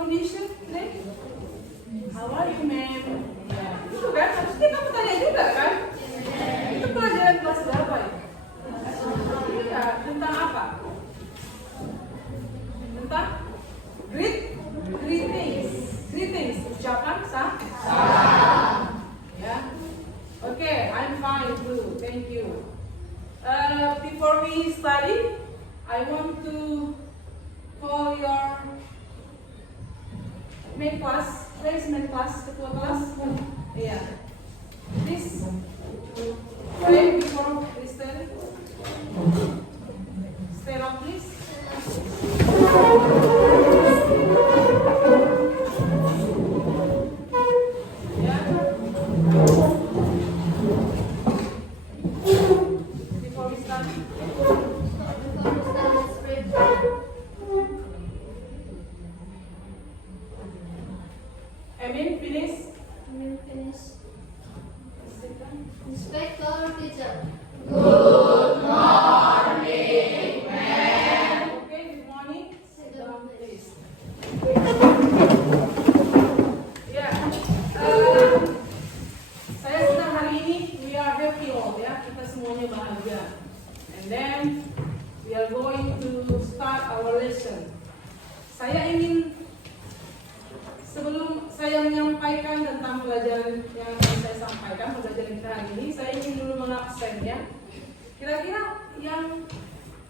condition today? How are you, ma'am? Ya, itu kan harusnya kamu tanya juga kan? Itu pelajaran kelas berapa ya? Iya, tentang apa? Tentang greetings, ucapan salam. Ya, okay, I'm fine too, thank you. Before we study, I want to call your main class. Where is main class? Ketua kelas? Yeah. Please pray before we study. Stand up, please. Yeah. Before we study. Amin, finish. Inspector teacher. Good morning, ma'am. Okay, good morning. Sit down, please. Ya, saya senang hari ini. We are happy all, ya. Kita semuanya bahagia. And then we are going to start our lesson. Saya ingin sebelum saya menyampaikan tentang pelajaran yang akan saya sampaikan, pelajaran kita hari ini, saya ingin dulu mengabsen ya. Kira-kira yang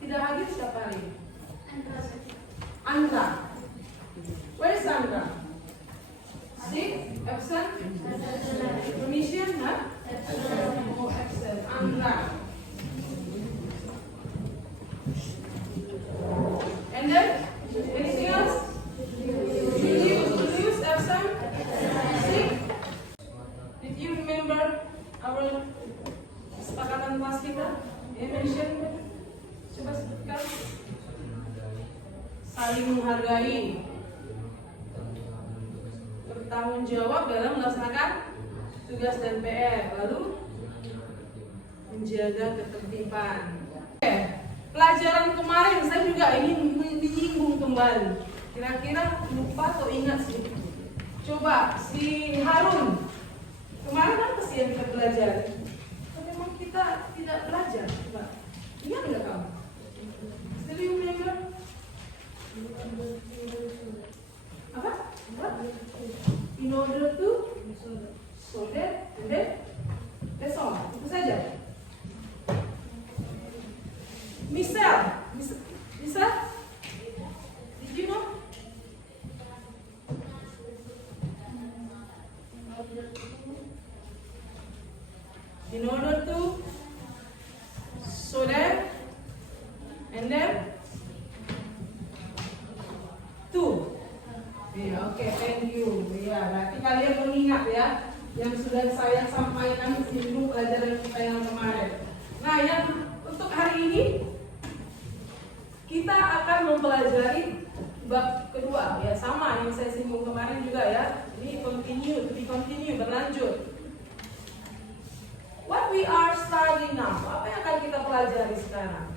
tidak hadir siapa hari ini? Andra. Where is Andra? Sick? Absent? Permission? Huh? Oh, absent. Andra. And then, anything else? Julius absent? Sick? Did you remember our kesepakatan kelas kita? Mention? Coba sebutkan. Saling menghargai, bertanggung jawab dalam melaksanakan tugas dan PR, lalu menjaga ketertiban. Pelajaran kemarin saya juga ingin menyinggung kembali. Kira-kira lupa atau ingat sih? Coba si Harun, kemarin apa sih yang kita belajar? Memang kita tidak belajar. Coba ingat nggak kamu? Still you remember? Apa? In order to, so that, and then, that's all. Itu saja. Michelle, did you know? In order to, so that, and then, to. Ya, oke, thank you. Ya, berarti kalian mengingat ya yang sudah saya sampaikan sebelum pelajaran kita yang kemarin. Nah, yang untuk hari ini kita akan mempelajari bab kedua ya, sama yang saya singgung kemarin juga ya. Ini continue, berlanjut. What we are studying now, apa yang akan kita pelajari sekarang?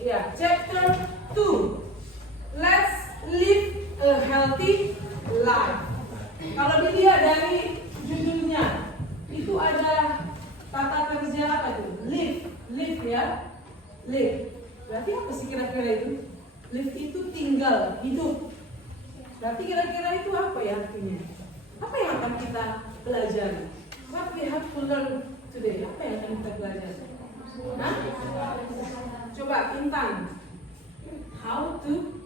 Ya, chapter 2. Let's live a healthy life. Kalau dilihat dari judulnya, itu ada kata kerja apa tuh? Live ya. Live. Berarti apa sih kira-kira itu? Live itu tinggal, hidup. Berarti kira-kira itu apa ya artinya? Apa yang akan kita pelajari? What we have to learn today? Apa yang akan kita pelajari? Nah, coba Intan, how to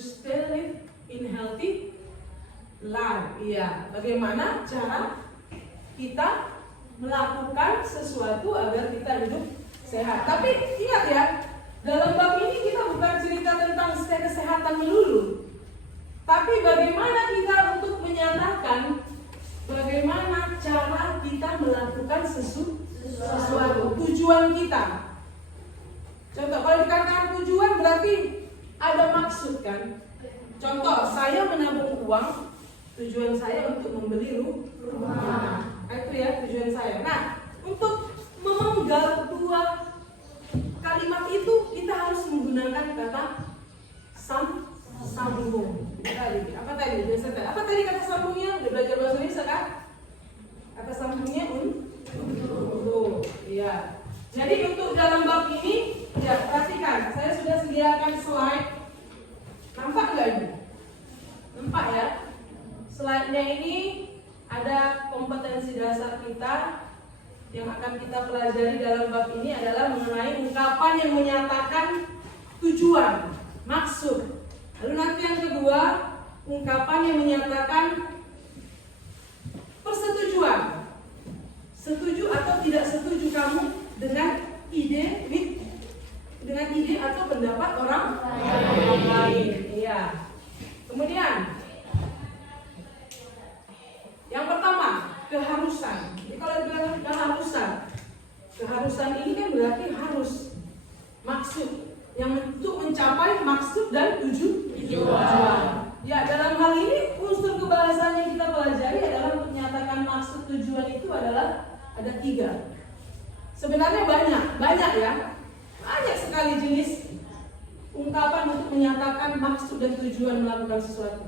stay live in healthy life. Iya, bagaimana cara kita melakukan sesuatu agar kita hidup sehat. Tapi ingat ya, dalam bab ini kita bukan cerita tentang kesehatan melulu, tapi bagaimana kita untuk menyatakan bagaimana cara kita melakukan sesuatu, tujuan kita. Contoh, kalau dikatakan tujuan berarti ada maksud kan? Contoh, saya menabung uang, tujuan saya untuk membeli rumah. Itu ya tujuan saya. Nah, untuk memenggal dua kalimat itu sambung. Tadi, apa tadi? Apa tadi kata sambungnya? Udah belajar bahasa Indonesia kan? Kata sambungnya untuk. Iya. Jadi untuk dalam bab ini, ya perhatikan. Saya sudah sediakan slide. Nampak nggak ini? Nampak ya? Slide-nya ini ada kompetensi dasar kita. Yang akan kita pelajari dalam bab ini adalah mengenai ungkapan yang menyatakan tujuan, maksud. Lalu nanti yang kedua, ungkapan yang menyatakan persetujuan. Setuju atau tidak setuju kamu dengan ide atau pendapat orang lain. Iya. Kemudian yang pertama, keharusan. Jadi kalau dibilang keharusan ini kan berarti harus, maksud, yang untuk mencapai maksud dan tujuan. Ya, dalam hal ini unsur kebahasaan yang kita pelajari adalah untuk menyatakan maksud tujuan itu adalah ada 3. Sebenarnya banyak ya, banyak sekali jenis ungkapan untuk menyatakan maksud dan tujuan melakukan sesuatu.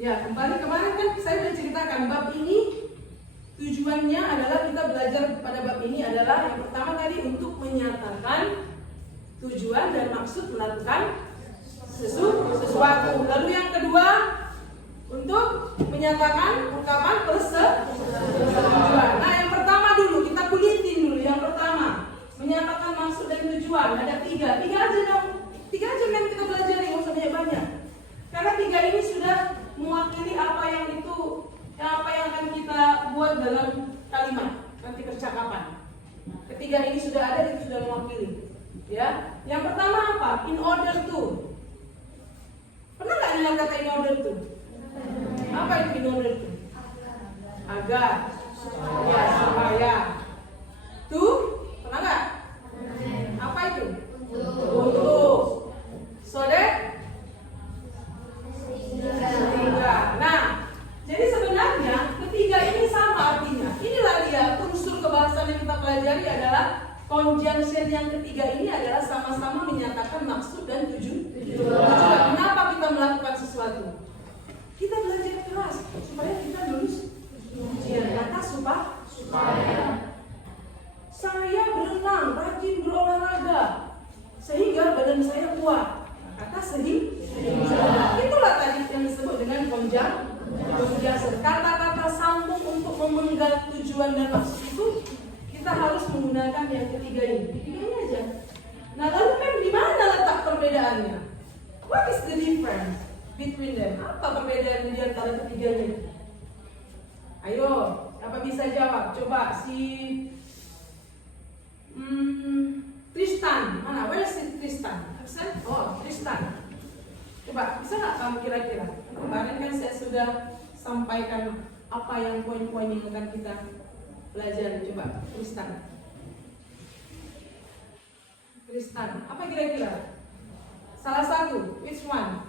Ya, kembali kemarin kan saya sudah ceritakan bab ini tujuannya adalah kita belajar pada bab ini adalah yang pertama tadi untuk menyatakan tujuan dan maksud melakukan sesuatu. Lalu yang kedua untuk menyatakan ungkapan persetujuan. Nah, yang pertama dulu kita kulitin dulu. Yang pertama menyatakan maksud dan tujuan ada 3 aja dong. 3 aja yang kita pelajari, nggak usah banyak. Karena 3 ini sudah mewakili apa yang akan kita buat dalam kalimat nanti percakapan. Ketiga ini sudah ada, itu sudah mewakili. Ya, yang pertama apa? In order to. Pernah nggak dengar kata in order to? Apa itu in order to? Agar. Ya, supaya. To? Pernah nggak? Apa itu? Untuk. So that? Sehingga. Nah, jadi sebenarnya ketiga ini sama artinya. Inilah dia unsur kebahasaan yang kita pelajari adalah conjunction yang ketiga ini adalah sama-sama menyatakan maksud dan tujuan. Kenapa kita melakukan sesuatu? Kita belajar keras supaya kita lulus ujian. Kata supaya. Saya berenang, rajin berolahraga sehingga badan saya kuat. Kata sehingga. Itulah tadi yang disebut dengan conjunction. Kata-kata sambung untuk memenggal tujuan dan maksud itu kita harus menggunakan yang ketiga ini. Ketiganya aja. Nah, lalu kan di mana letak perbedaannya? What is the difference between them? Apa perbedaan di antara ketiganya? Ayo, apa bisa jawab? Coba si Tristan. Mana? Where is Tristan? Absen? Oh, Tristan. Coba, bisa nggak kamu kira-kira? Kemarin kan saya sudah sampaikan apa yang poin-poin yang akan kita pelajari. Coba, Tristan, apa kira-kira? Salah satu, which one?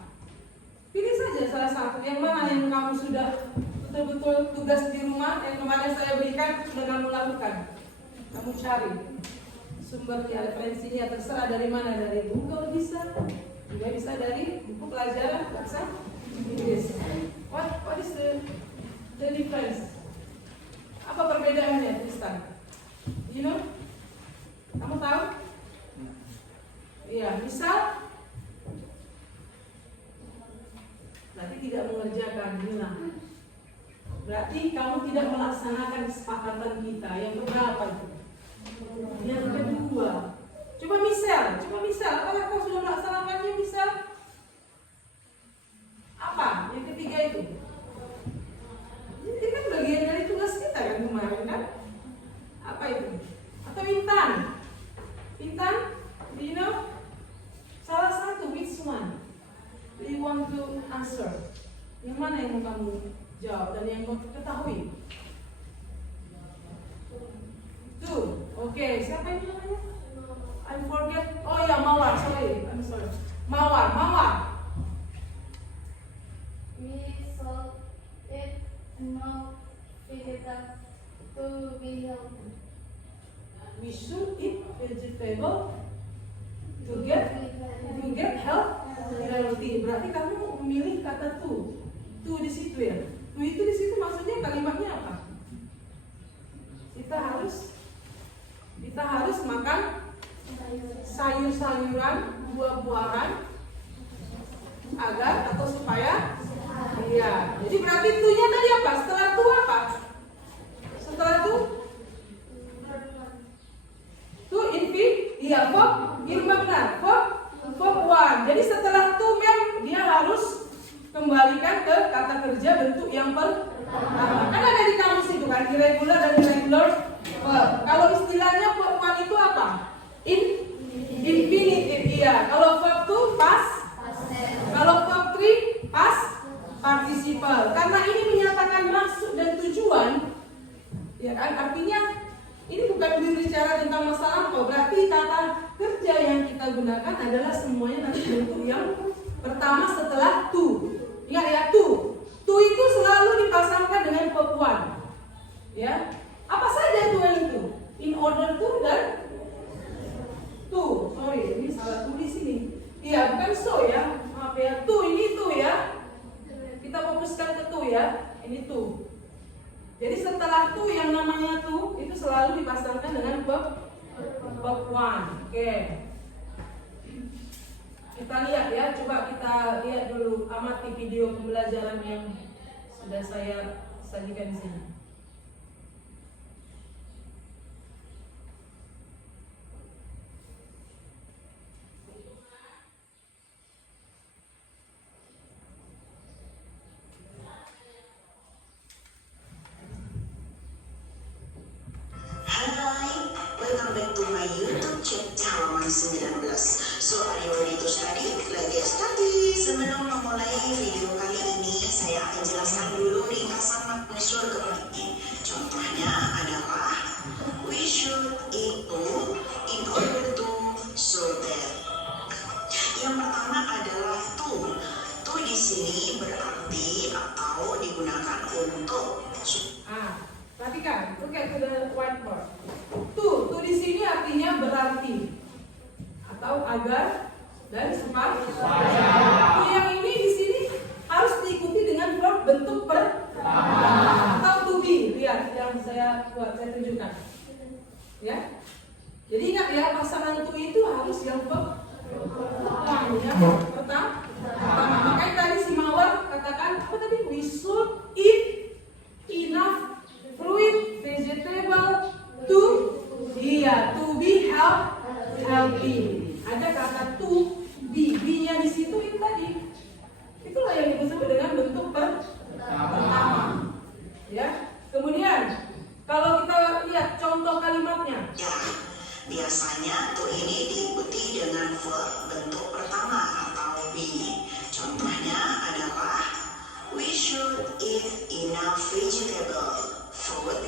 Pilih saja salah satu. Yang mana yang kamu sudah betul-betul tugas di rumah yang kemarin saya berikan sudah kamu lakukan. Kamu cari sumbernya, referensinya, terserah dari mana, dari Google bisa, juga bisa dari buku pelajaran bahasa Inggris. What is the difference? Apa perbedaannya, Tristan? You know? Kamu tahu? Iya, misal berarti tidak mengerjakan, Nina. Berarti kamu tidak melaksanakan kesepakatan kita. Yang berapa itu? Yang kedua. Coba misal, apakah kau sudah melaksanakannya misal? Apa? Yang ketiga itu. Ini kan bagian dari tugas kita kan kemarin kan? Apa itu? Atau Intan? Do you know? Salah satu, which one? Do you want to answer? Yang mana yang mau kamu jawab dan yang mau ketahui? Tuh, oke. Siapa ini namanya? I forget. Oh ya, Mawar. I'm sorry. Mawar. We solve it enough vegetable to be healthy. We should eat vegetable to get health. healthy. Berarti kamu memilih kata to. To di situ ya. To itu di situ maksudnya kalimatnya apa? Kita harus makan sayur-sayuran, buah-buahan agar atau supaya iya. Jadi berarti to-nya tadi apa? Setelah to apa? Setelah to iya, verb Irma benar. Verb one. Jadi setelah to mem dia harus kembalikan ke kata kerja bentuk yang pertama. Kan ada di kamus itu kan irregular dan irregular verb. Kalau istilahnya verb one itu apa? Infinitive. Iya. Kalau verb two past. Kalau verb three past participle. Karena ini menyatakan maksud dan tujuan, ya kan? Artinya ini bukan berbicara tentang masa lampau. Berarti kata kerja yang kita gunakan adalah semuanya nanti bentuk yang pertama setelah to. Ingat ya, to. To itu selalu dipasangkan dengan verb one. Ya. Apa saja tuh itu? In order to dan to. Sorry, ini salah tulis ini. Iya, bukan so ya. Maaf ya. To ini to ya. Kita fokuskan ke to ya. Ini to. Jadi setelah to yang namanya to itu selalu dipasangkan dengan verb one. Oke. Kita lihat ya, coba kita lihat dulu, amati video pembelajaran yang sudah saya sajikan di sini. Welcome back to my YouTube channel halaman 19. So are you ready to study? Let's get started. Sebelum memulai video kali ini, saya akan jelaskan dulu ringkasan maknusur kepenting. Contohnya adalah we should eat to in order to so that. Yang pertama adalah to. To di sini berarti atau digunakan untuk. Perhatikan, look at the whiteboard. To di sini artinya berarti atau agar dan supaya. Yang ini di sini harus diikuti dengan verb bentuk atau to be. Lihat yang saya buat, saya tunjukkan. Ya. Jadi ingat ya, pasangan to itu harus yang verb ya, pertama. Makanya tadi si Mawar katakan apa tadi? We should eat enough fruit, vegetable to be healthy. Ada kata to be, be-nya di situ itu tadi. Itulah yang disebut dengan bentuk pertama. Ya. Kemudian kalau kita lihat contoh kalimatnya. Ya, biasanya to ini diikuti dengan verb bentuk pertama atau be. Contohnya adalah we should eat enough vegetable. Food,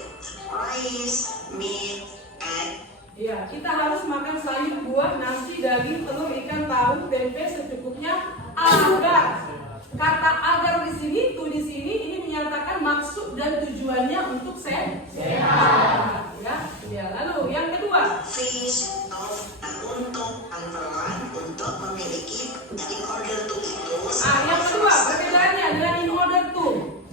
rice, meat, egg. Ya, kita harus makan sayur, buah, nasi, daging, telur, ikan, tahu, tempe secukupnya agar. Kata agar di sini, to di sini ini menyatakan maksud dan tujuannya untuk sehat. Ya, lalu yang kedua. Fish, untuk antara untuk memiliki in order to itu. Yang kedua perbedaannya dengan in order to.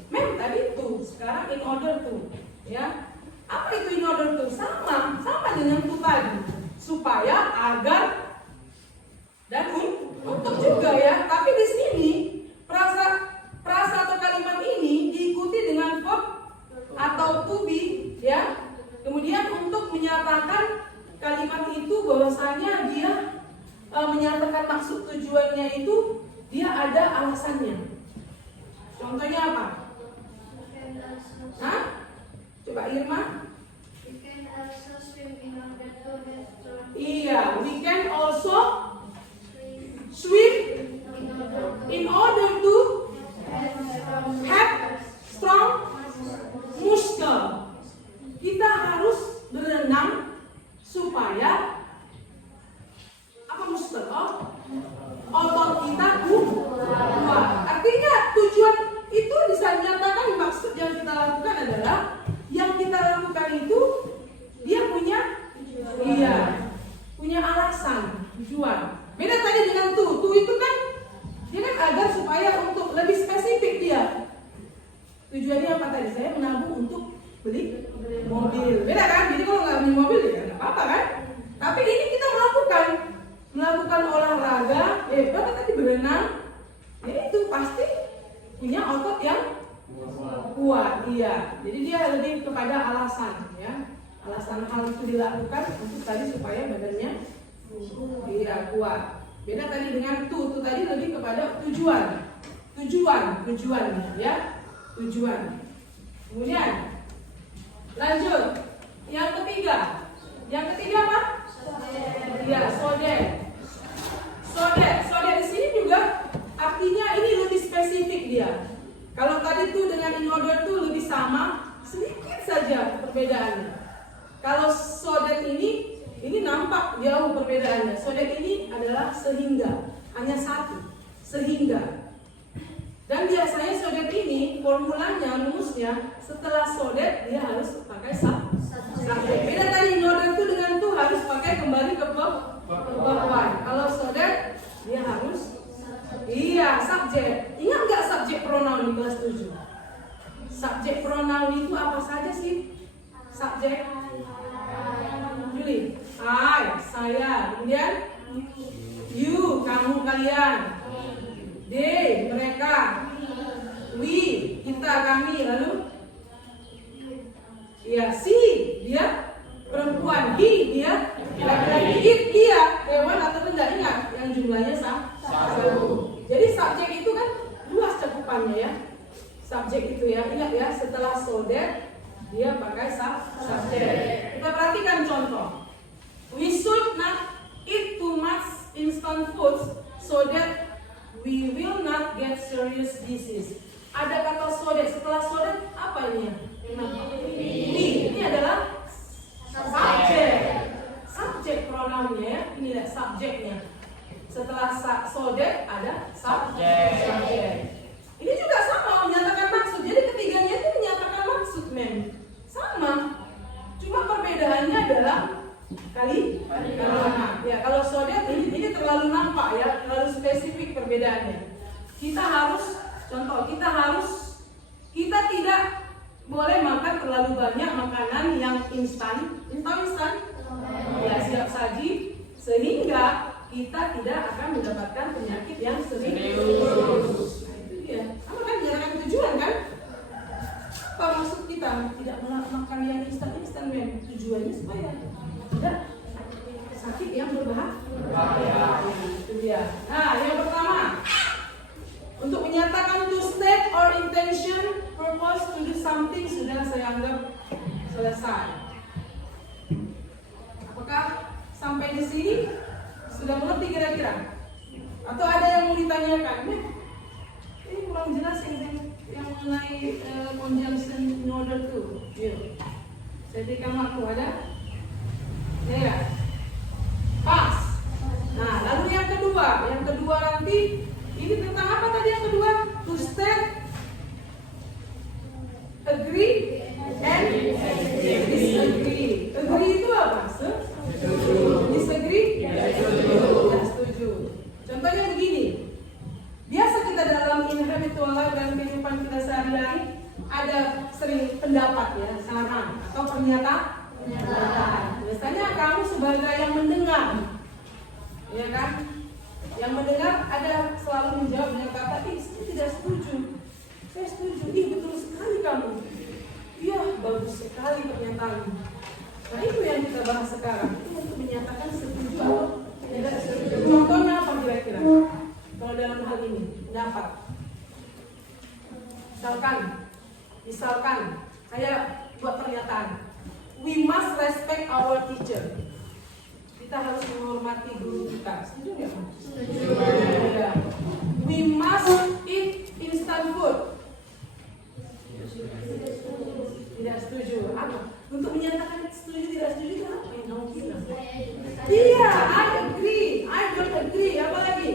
Mem tadi to, sekarang in order to. Ya, apa itu in order to? Sama dengan to tadi. Supaya, agar, dan untuk juga ya. Tapi di sini frasa atau kalimat ini diikuti dengan verb atau to be, ya. Kemudian untuk menyatakan kalimat itu bahwasanya dia menyatakan maksud tujuannya itu dia ada alasannya. Contohnya apa? Hah? Coba Irma. We can also swim in order to have Iya, we can also swim in order to have strong muscle. Kita harus berenang supaya apa muscle? Otot kita kuat. Artinya tujuan itu bisa menyatakan maksud yang kita lakukan adalah yang kita lakukan itu dia punya alasan. mobil. Beda kan? Jadi kalau nggak punya mobil ya nggak apa-apa kan? Tapi ini kita melakukan olahraga, bahkan tadi berenang, ya itu pasti punya otot yang kuat, iya. Jadi dia lebih kepada alasan, ya. Alasan hal itu dilakukan untuk tadi supaya badannya kuat. Beda tadi dengan tuh tadi lebih kepada tujuan, ya, tujuan. Kemudian lanjut, yang ketiga apa? Ya, sodet di sini juga artinya ini lebih spesifik dia. Kalau tadi tuh dengan in order tuh lebih sama, sedikit saja perbedaannya. Kalau sodet ini nampak jauh perbedaannya. Sodet ini adalah sehingga, hanya satu, sehingga. Dan biasanya sodet ini formulanya, rumusnya setelah sodet dia harus pakai subjek. Beda tadi in order tuh dengan tuh harus pakai kembali ke bawah. Kalau sodet dia harus subjek. Ingat nggak subjek pronoun di kelas 7? Subjek pronoun itu apa saja sih? Subjek Juli, I, saya. Kemudian you, kamu, kalian. They, mereka. We, kita, kami. Lalu she, dia perempuan. He, dia laki-laki. It, dia hewan atau benda. Ingat yang jumlahnya satu. Jadi subjek itu kan luas cakupannya ya. Subjek itu ya, ingat ya, setelah sodet dia pakai subjek. Kita perhatikan contoh. We should not eat too much instant foods so that we will not get serious disease. Ada kata sodet, setelah sodet apa ini? Ini adalah subjek. Subjek pronounnya ya, ini lihat subjeknya. Setelah sodet ada subjek. Ini juga sama menyatakan maksud. Jadi ketiganya itu menyatakan maksud, sama. Cuma perbedaannya adalah kalimat. Ya, kalau sodet ini terlalu nampak ya, terlalu spesifik perbedaannya. Kita tidak boleh makan terlalu banyak makanan yang instan. Ya, siap saji, sehingga kita tidak akan mendapatkan penyakit yang serius. Nah, itu dia. Sama kan menyatakan tujuan kan? Apa maksud kita tidak makan yang instan, tujuannya supaya tidak sakit yang berbahaya. Itu dia. Nah, yang pertama, untuk menyatakan to state or intention, purpose to do something sudah saya anggap selesai. Apakah sampai di sini sudah mengerti kira-kira? Atau ada yang mau ditanyakan? Ini kurang jelas yang mengenai conjunction in order to. Yuk. Saya berikan waktu, ada? Ya. Pas. Nah, lalu yang kedua nanti ini tentang apa tadi yang kedua? To state, agree, and disagree. Agree itu apa? Disagree? Tidak setuju. Contohnya begini. Biasa kita dalam habitual life dan kehidupan kita sehari-hari ada sering pendapat ya, saran atau pernyataan. Biasanya kamu sebagai yang mendengar, ya kan? Yang mendengar ada selalu menjawab dengan kata, saya tidak setuju. Saya setuju. Betul sekali kamu. Iya, bagus sekali pernyataan. Nah, itu yang kita bahas sekarang. Itu untuk menyatakan setuju atau tidak setuju. Contohnya apa kira-kira? Kalau dalam hal ini, pendapat. Misalkan, saya buat pernyataan. We must respect our teacher. Kita harus menghormati guru kita. Setuju nggak? Setuju. We must eat instant food. Tidak setuju. Apa? Untuk menyatakan setuju tidak setuju itu apa yang kamu kira? Iya, I agree. I don't agree. Apa lagi?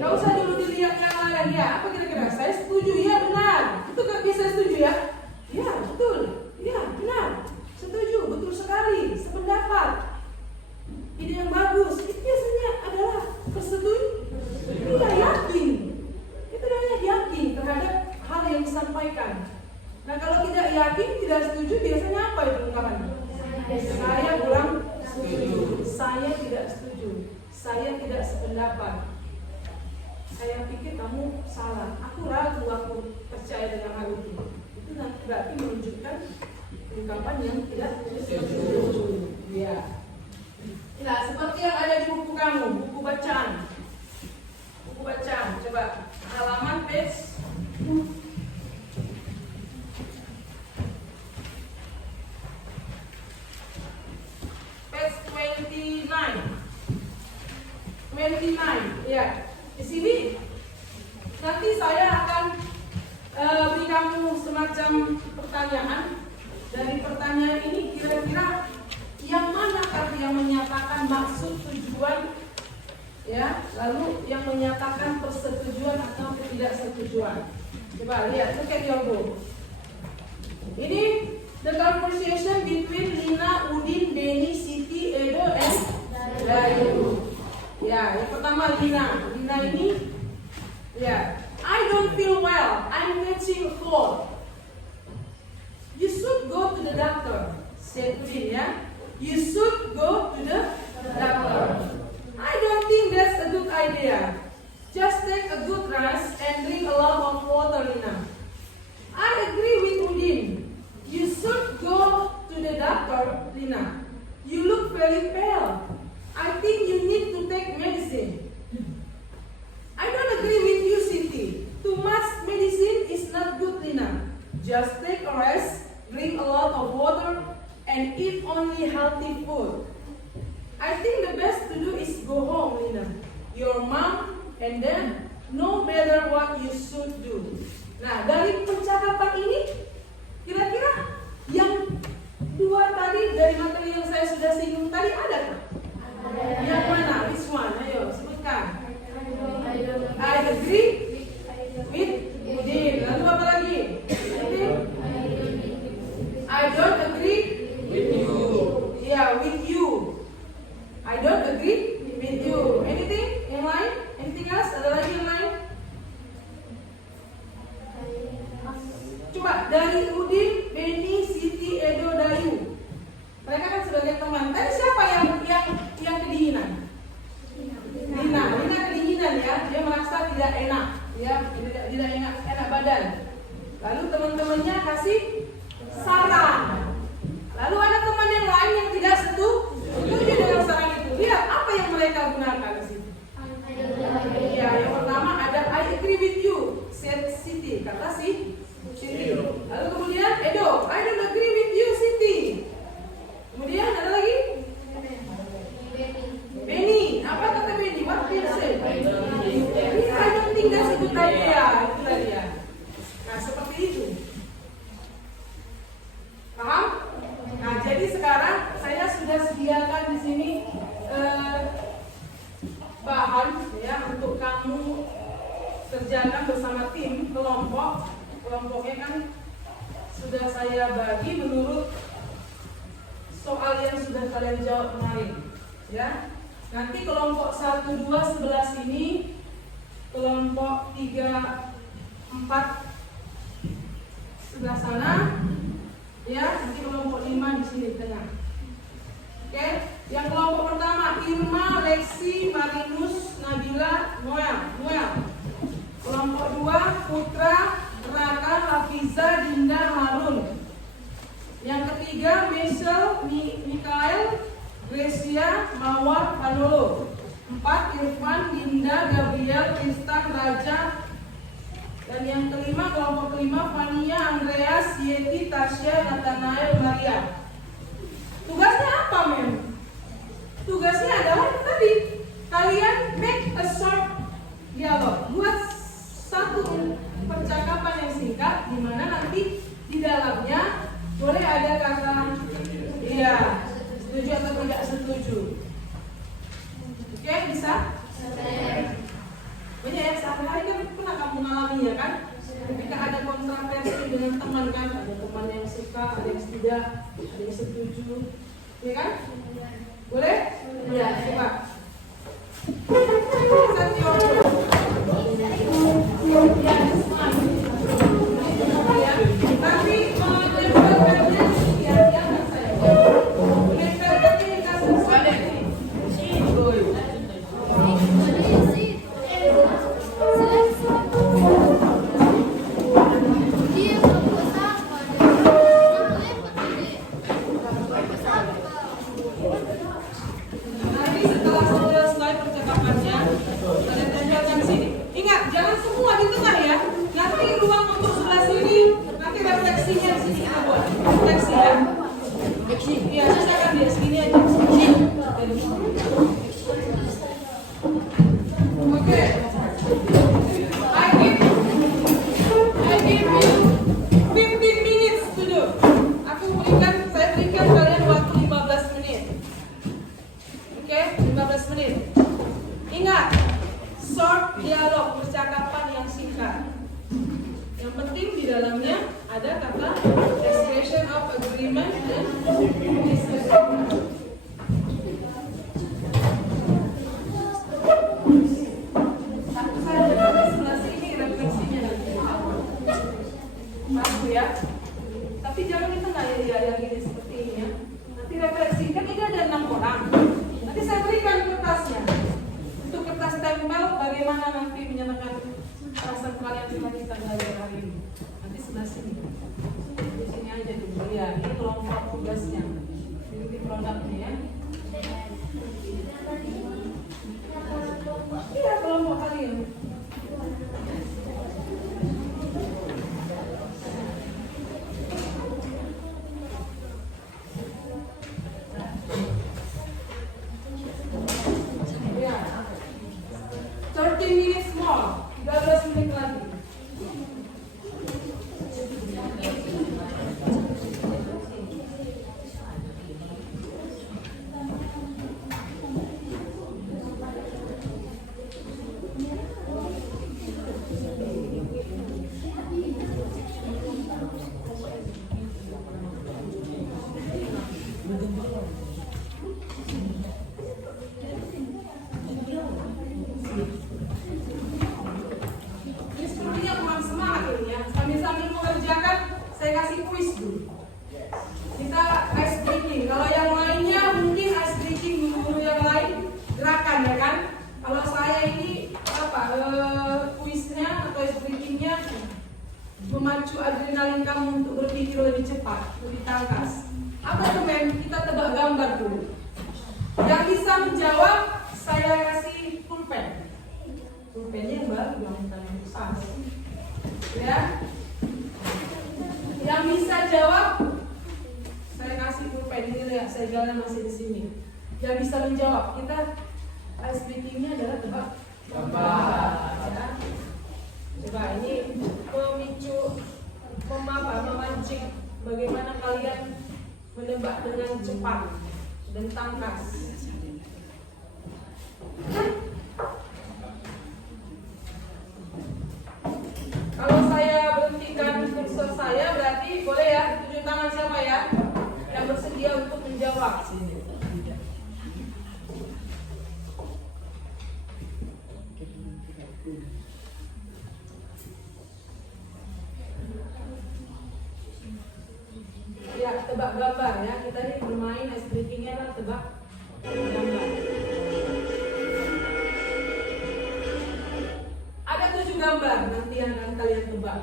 Nggak usah dulu dilihat yang lain ya. Apa kira-kira? Saya setuju. Ya benar. Itu kan bisa setuju ya? Ya betul. Ya benar. Setuju. Betul sekali. Sependapat. Ide yang bagus. Itu biasanya adalah persetujuan. Iya, yakin. Itu namanya yakin terhadap hal yang disampaikan. Nah, kalau tidak yakin, tidak setuju, saya tidak setuju, saya tidak sependapat, saya pikir kamu salah, aku ragu, aku percaya dengan hal itu. Itu nanti berarti menunjukkan ungkapan yang tidak setuju. Ya. Nah, seperti yang ada di buku kamu, buku bacaan. Buku bacaan, coba halaman page 29, ya. Di sini nanti saya akan beri kamu semacam pertanyaan. Dari pertanyaan ini kira-kira yang manakah yang menyatakan maksud tujuan, ya, lalu yang menyatakan persetujuan atau ketidaksetujuan. Coba lihat, look at your book. Ini the conversation between Lina, Udin, Benny, Siti, Edo, and Dayu. Ya, yang pertama Lina. Lina ini, ya, I don't feel well. I'm catching a cold. You should go to the doctor. Said Udin, ya. You should go to the doctor. I don't think that's a good idea. Just take a good rest and drink a lot of water, Lina. I agree with Udin. You should go to the doctor, Lina. You look very pale. I think you need to take medicine. I don't agree with you, Siti. Too much medicine is not good, Lina. Just take a rest, drink a lot of water, and eat only healthy food. I think the best to do is go home, Lina. Your mom and dad know better what you should do. Nah, dari percakapan ini, kira-kira yang dua tadi dari materi yang saya sudah singgung tadi ada tak? Yang mana? Which one? Ayo sebutkan. I agree with Udin. Lalu apa lagi? I don't agree with you. Yeah, with you. I don't agree with you. Anything? Yang lain? Anything else? Ada lagi yang lain? Coba dari Udin, Benny, Siti, Edo, Dayu. Mereka kan sebagai teman. Tadi siapa yang kedinginan? Lina kedinginan, ya. Dia merasa tidak enak, ya, tidak enak badan. Lalu teman-temannya kasih saran. Lalu ada teman yang lain yang tidak setuju dengan saran itu. Lihat apa yang mereka gunakan di situ. Ya, yang pertama ada I agree with you, said Siti, kata Siti. Lalu kemudian Edo, I don't agree with you, Siti. Kemudian ada lagi Benny, apa kata Benny? What did he say? I don't think that's a good idea. Itulah dia. Nah, seperti itu. Paham? Nah, jadi sekarang saya sudah sediakan di sini bahan, ya, untuk kamu kerjakan bersama tim kelompok. Kelompoknya kan sudah saya bagi menurut soal yang sudah kalian jawab kemarin, ya. Nanti kelompok 1, 2 sebelah sini, kelompok 3, 4 sebelah sana, ya. Nanti kelompok 5 di sini tengah. Oke, yang kelompok pertama Irma, Lexi, Marinus, Nabila, Noel. Kelompok 2 Putra, Raka, Hafiza, Dinda, Harun. Yang ketiga Michelle, Mikael, Gracia, Mawar, Panolo. 4 Irfan, Dinda, Gabriel, Tristan, Raja. Dan yang kelima, kelompok kelima Fania, Andreas, Yeti, Tasya, Nathanael, Maria. Tugasnya apa, Mem? Tugasnya adalah tadi kalian make a short dialog. Buat satu percakapan yang singkat di mana nanti di dalamnya boleh ada kata iya, setuju atau tidak setuju. Oke, bisa? Banyak ya, sehari-hari kan pernah kamu mengalaminya kan? Ketika ada kontroversi dengan teman kan, ada teman yang suka, ada yang tidak, ada yang setuju, ya kan? Boleh? Ya, coba. Tapi Oke, 15 menit. Ingat, short dialog, percakapan yang singkat. Yang penting di dalamnya ada kata expression of agreement dan disagreement. Satu saja, karena sebelah sini refleksinya nanti. Masuk ya. Tapi jangan kita nggak ya gini seperti ini ya. Nanti refleksi, kan ini ada 6 orang. Nanti saya berikan kertasnya. Untuk kertas tempel, bagaimana nanti menyatakan perasaan kalian setelah kita belajar hari ini. Nanti sebelah sini. Di sini aja dulu ya. Ini kelompok tugasnya. Ini produknya ya. Iya, kelompok kalian. Ya. 30 minutes more. 13 menit lagi. Ini sepertinya kurang semangat ini ya. Sambil-sambil mengerjakan, saya kasih kuis dulu. Kita ice breaking. Kalau yang lainnya mungkin ice breaking guru-guru yang lain gerakan ya kan. Kalau saya ini kuisnya atau ice breakingnya memacu adrenalin kamu untuk berpikir lebih cepat, lebih tangkas. Apa teman? Kita tebak gambar dulu. Yang bisa menjawab saya kasih pulpen. Pulpennya yang baru dong, bukan yang besar. Ya. Yang bisa jawab saya kasih pulpen ini lihat, saya jalan masih di sini. Yang bisa menjawab, kita ice breakingnya adalah tebak gambar. Ya. Coba ini memicu, memancing bagaimana kalian menebak dengan cepat dan tangkas. Kalau saya berhentikan kursor saya, berarti boleh ya tunjuk tangan siapa ya yang bersedia untuk menjawab. Ya, tebak gambar ya. Kita ini bermain ice breakingnya adalah tebak gambar. Ada 7 gambar nanti yang akan kalian tebak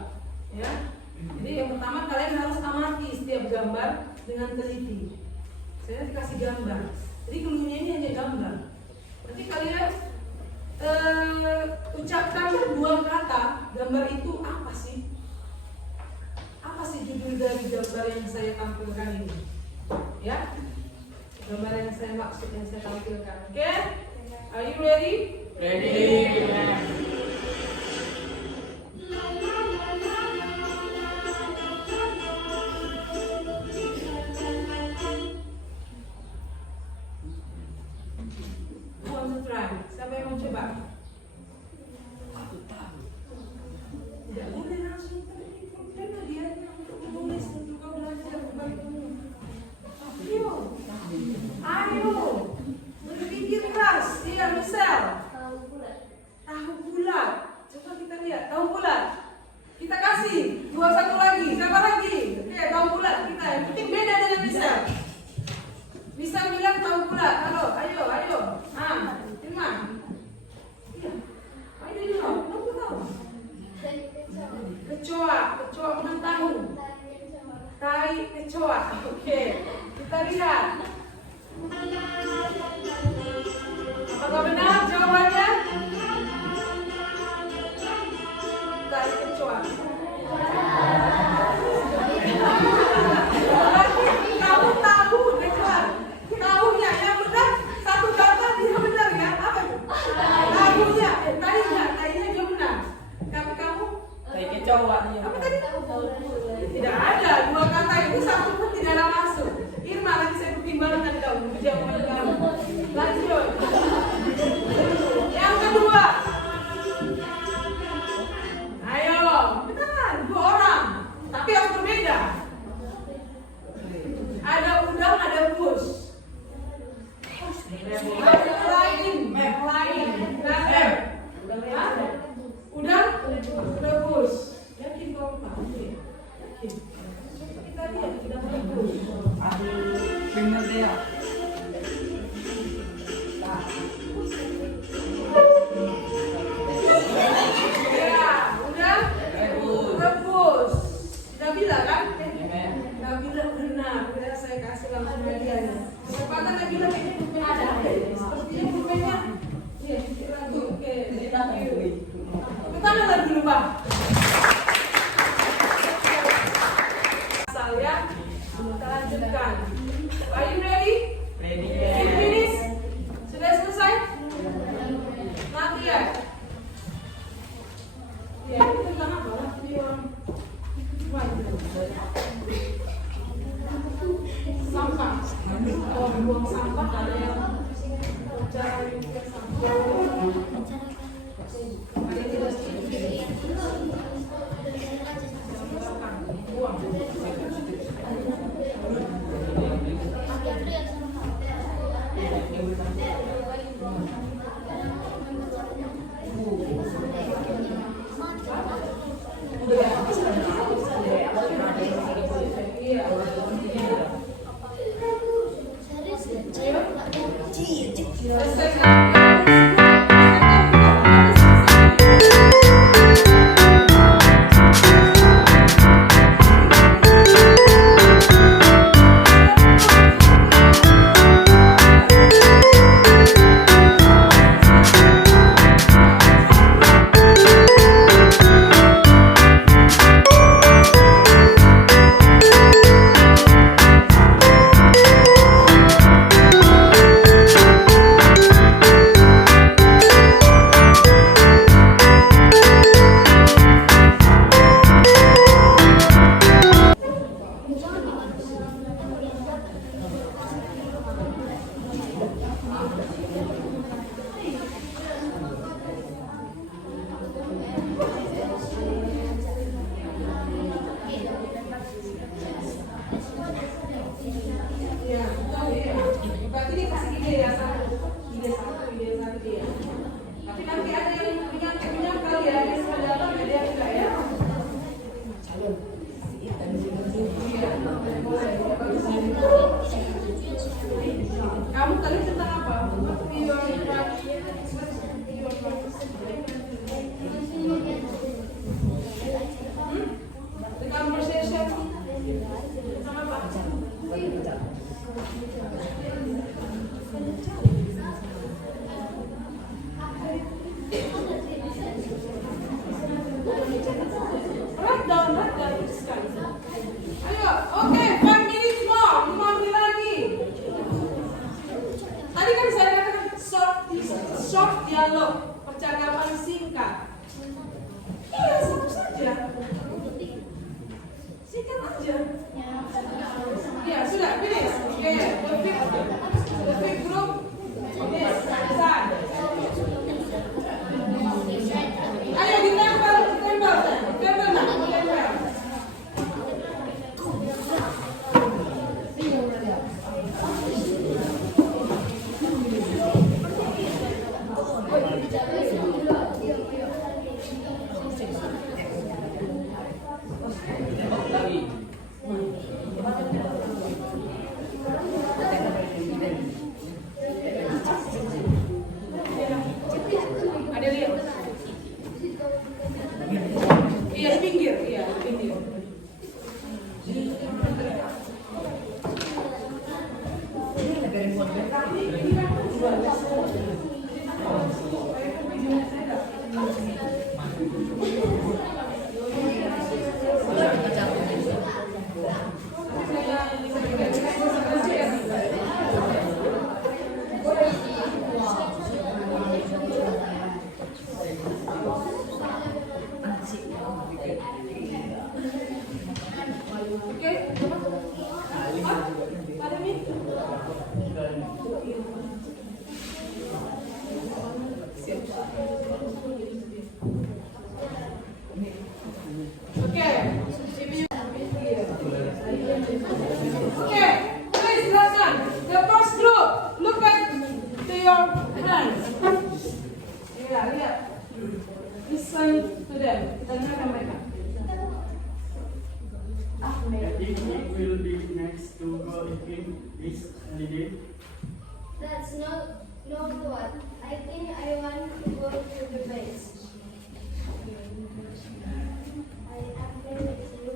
ya. Jadi yang pertama kalian harus amati setiap gambar dengan teliti. Saya kasih gambar. Jadi keluarnya ini hanya gambar. Nanti kalian ucapkan 2 kata. Gambar itu apa sih? Apa sih judul dari gambar yang saya tampilkan ini? Ya, gambar yang saya maksud, yang saya tampilkan. Oke? Are you ready? Ready. Who wants to try? Siapa yang mau coba? Tidak boleh langsung karena dia untuk menulis dan juga belajar membantumu. Ayo, berpikir keras. Iya, misal Tahu bulat. tahu bulat. Coba kita lihat tahu bulat. Kita kasih 2 lagi. Siapa lagi? Oke, tahu bulat kita. Yang penting beda dengan misal. Misal bilang tahu bulat. Halo, ayo. Ah, terima. Lain. Never. Hah? Udah push. Yakin kau tahu ya? Yakin. Kita lihat udah push. Bener deh ya. Ya, udah rebus. Nabila kan? Nabila benar. Udah saya kasih langsung hadiahnya. Kesempatan Nabila kayaknya pulpen ada. Sepertinya pulpennya. Iya, ragu. Oke, tepuk tangan lagi dulu, Pak. Saya kita lanjutkan. Are you ready? Finish? Sudah selesai? Not yet. Ya, itu tentang apa lah? Sampah. Oh, buang sampah ada yang cara membuang sampah. Ada yang tidak setuju. Buang. Kamu tadi tentang apa? The conversation tentang apa? Write down sekali. Ayo, oke, 5 minutes more, 5 menit lagi. Tadi kan saya katakan short dialog, percakapan singkat. Iya, satu saja. Singkat aja. Iya, sudah, finish. Oke, the big group. Finish, selesai. Ayo ditempel. your hands. Ya, lihat. Listen to them. Dengarkan mereka. I think it will be next to go in this holiday. That's not what. I think I want to go to the base. I agree with you.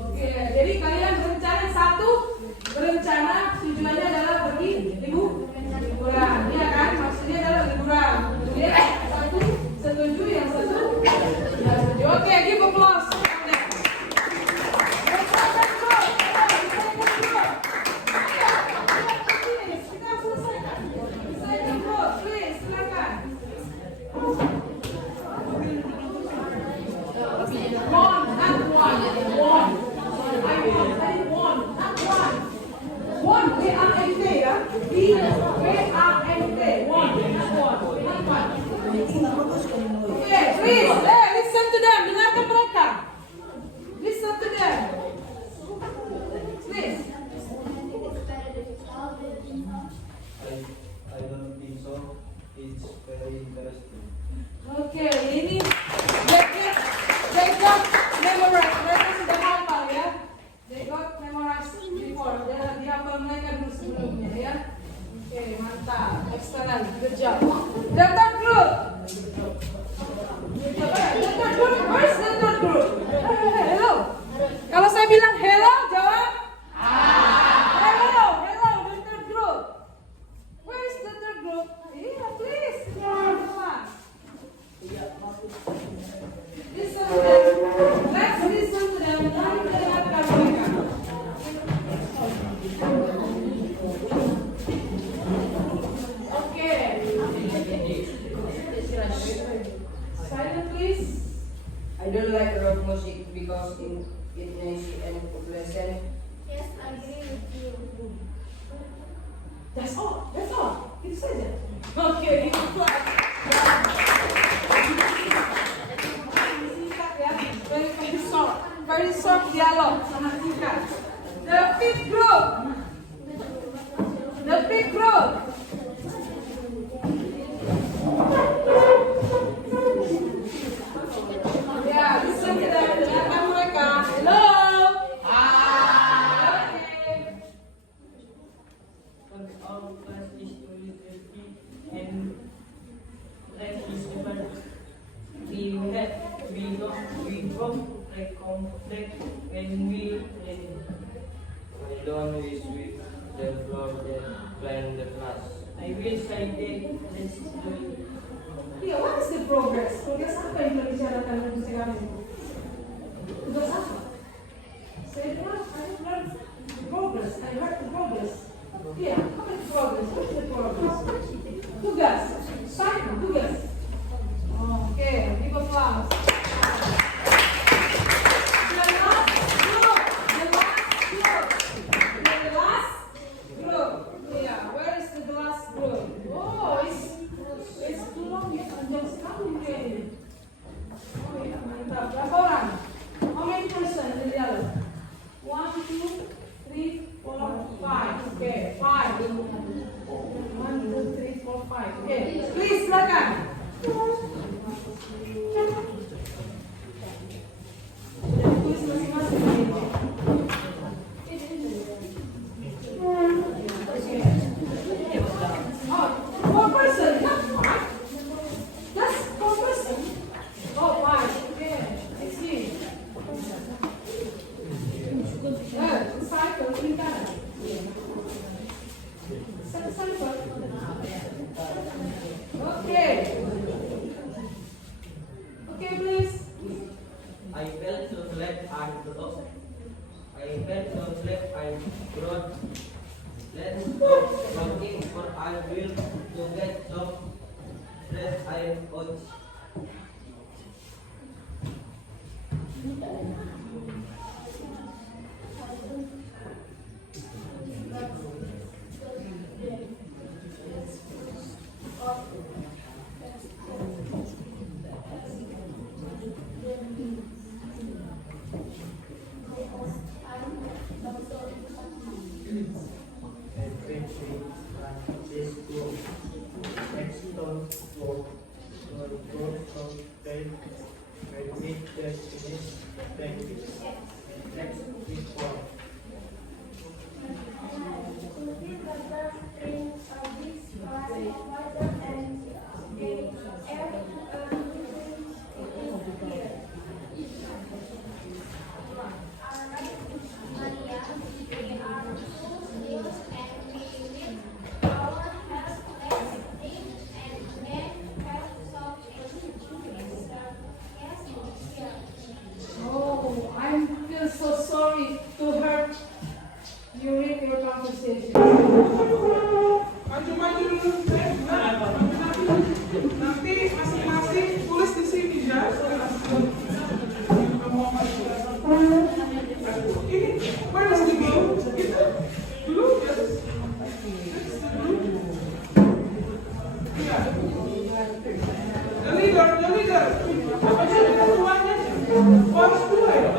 Oke, jadi kalian berencana satu, berencana tujuannya adalah pergi liburan, iya kan? Maksudnya adalah liburan. Jadi satu setuju, yang satu tidak setuju. Oke, give applause. Please, listen to them. Dengarkan mereka. Listen to them. Please. I don't think so. It's very interesting. Oke, ini they got memorized. Mereka sudah hafal ya. They got memorized before. Dia hafal mereka dulu sebelumnya ya. Oke, mantap. Excellent. Good job. The third group. The third group. Where's the third group? Hello. Kalau saya bilang hello, jawab. Hello, hello. The third group. Where's the third group? Yeah, please. Come on. Listen to them. Let's listen to them. Mari kita dengarkan mereka. Okay. Silent, please. I don't like rock music because it makes and listen. Yes, I agree with you. That's all. That's all. Itu saja. Okay, itu class. Singkat ya. Very short dialog. Sangat singkat. The fifth group. The fifth group. Ya, listen to them. Dengarkan mereka. Hello. Hi. Okay. But our class is really dirty and like is over. We go like conflict when we ready. I don't wish we the floor that plan the class. I wish I did this doing. Iya, what is the progress? Progress apa yang telah bicarakan untuk sekarang ini? Tugas apa? Saya bilang, I heard the progress. I heard the progress. Iya, apa itu progress? What is the progress? Tugas. Cycle, tugas. Oke, give applause. The last group. The last group. Yeah, where is the last group? Oh, it's too long ya, panjang sekali kayaknya. Oh ya, mantap. Berapa orang? How many person in the dialog? 1, 2, 3, 4, 5. Okay, 5. 1, 2, 3, 4, 5. Okay, please silakan. Jadi tulis masing-masing ini. Oh, 4 person, not 5. Just 4 person. Oh, 5. Okay, I see. Cycle, ini kan. Cycle. Okay. Okay, please. I felt so glad and broad. Let's stop working for I will to get some stress I out. Francisco, Exton, Next report. Oh, I feel so sorry to hurt during your conversation. Maju-maju dulu, nanti masing-masing tulis di sini ya. Ini mana sih dulu? Itu dulu ya. The leader. Apa sih ketuanya? Harus dua ya.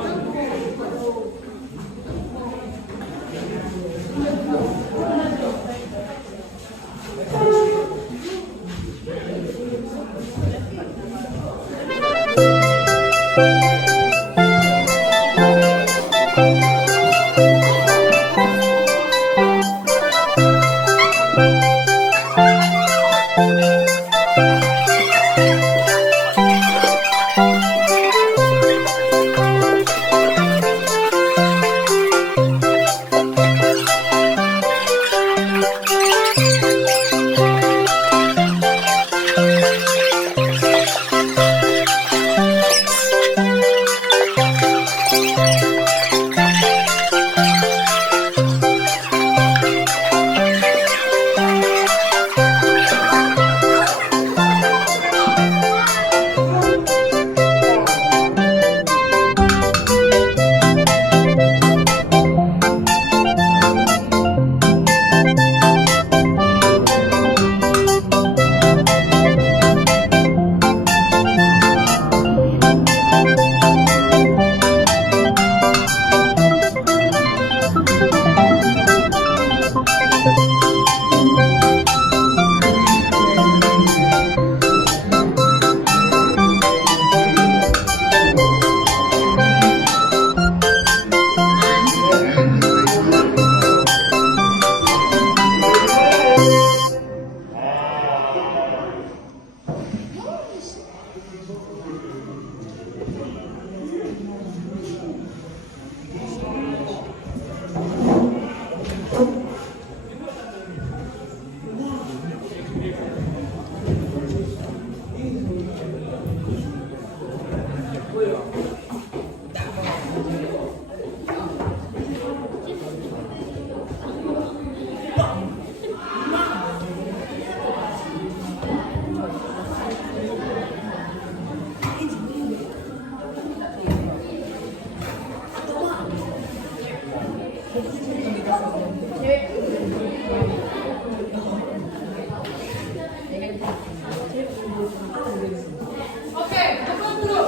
Oke, depan dulu.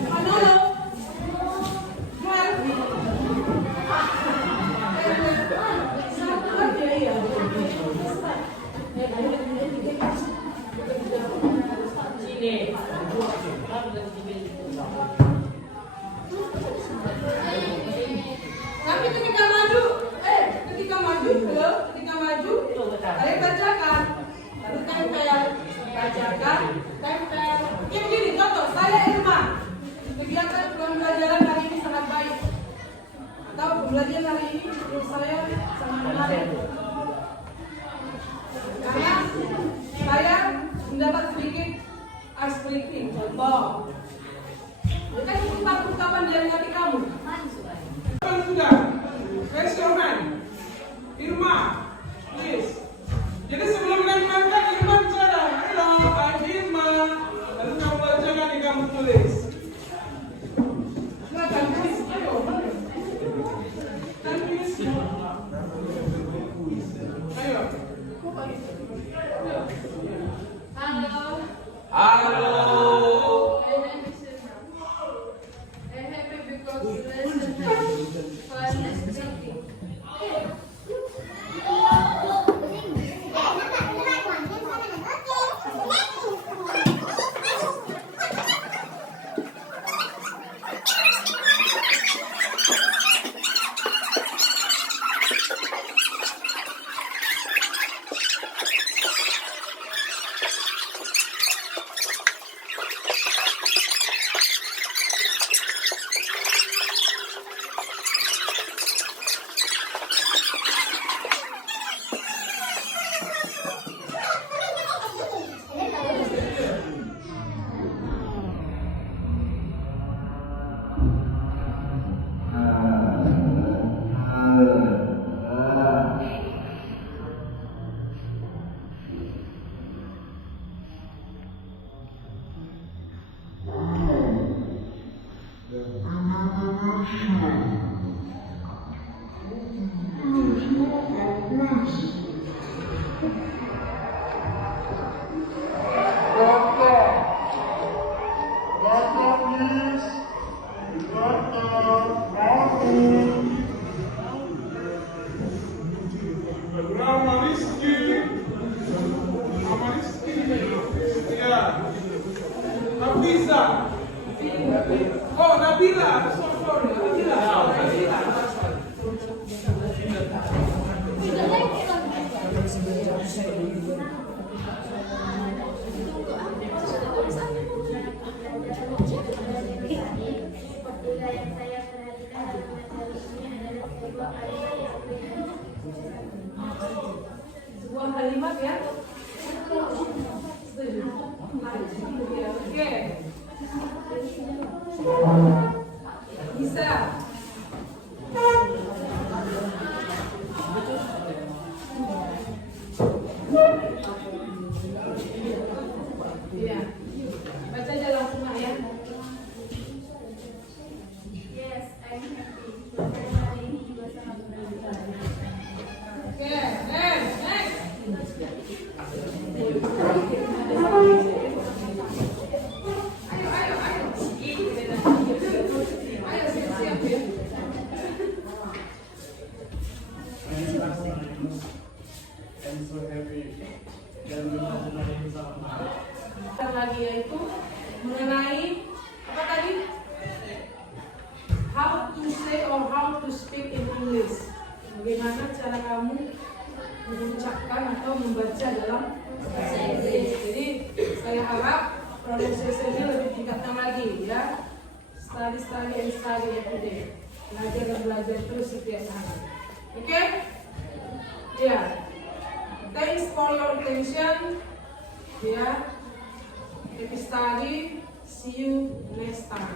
Manolo. Satu aja ya. Sini. Tapi ketika maju, ketika maju, kalian bacakan, lalu tempel, bacakan, tempel. Ya begini, contoh, saya Irma. Kegiatan pembelajaran hari ini sangat baik. Atau pembelajaran hari ini menurut saya sangat menarik. Karena saya mendapat sedikit ice breaking, contoh. Itu kan ungkapan dari hati kamu. Sudah, raise your hand. Irma, please. Jadi sebelum menempelkan Irma bicara, hello, I'm Irma. Lalu kamu bacakan yang kamu tulis. Silakan tulis, ayo. Kan tulis. Ayo. Hello. Halo. My name is Irma. I'm happy because lesson has Nafisa. Oh, Nabila. Sorry, Nabila. Apabila yang saya perhatikan dengan harusnya adalah kedua kalimat yang berbeda. Sebuah kalimat ya. Setuju. Oke. Bisa. Iya. Baca aja langsung ya. Yes, I'm happy. Karena hari ini juga sangat menyenangkan. Oke, next. Ayo. Ayo siap-siap ya. I'm so happy. Dan Lagi yaitu mengenai apa tadi? How to say or how to speak in English. Bagaimana cara kamu mengucapkan atau membaca dalam bahasa Inggris. Jadi saya harap pronunciation-nya lebih tingkatkan lagi ya. Study every day. Belajar dan belajar terus setiap hari. Oke? Ya. Thanks for your attention. Ya. Happy study. See you next time.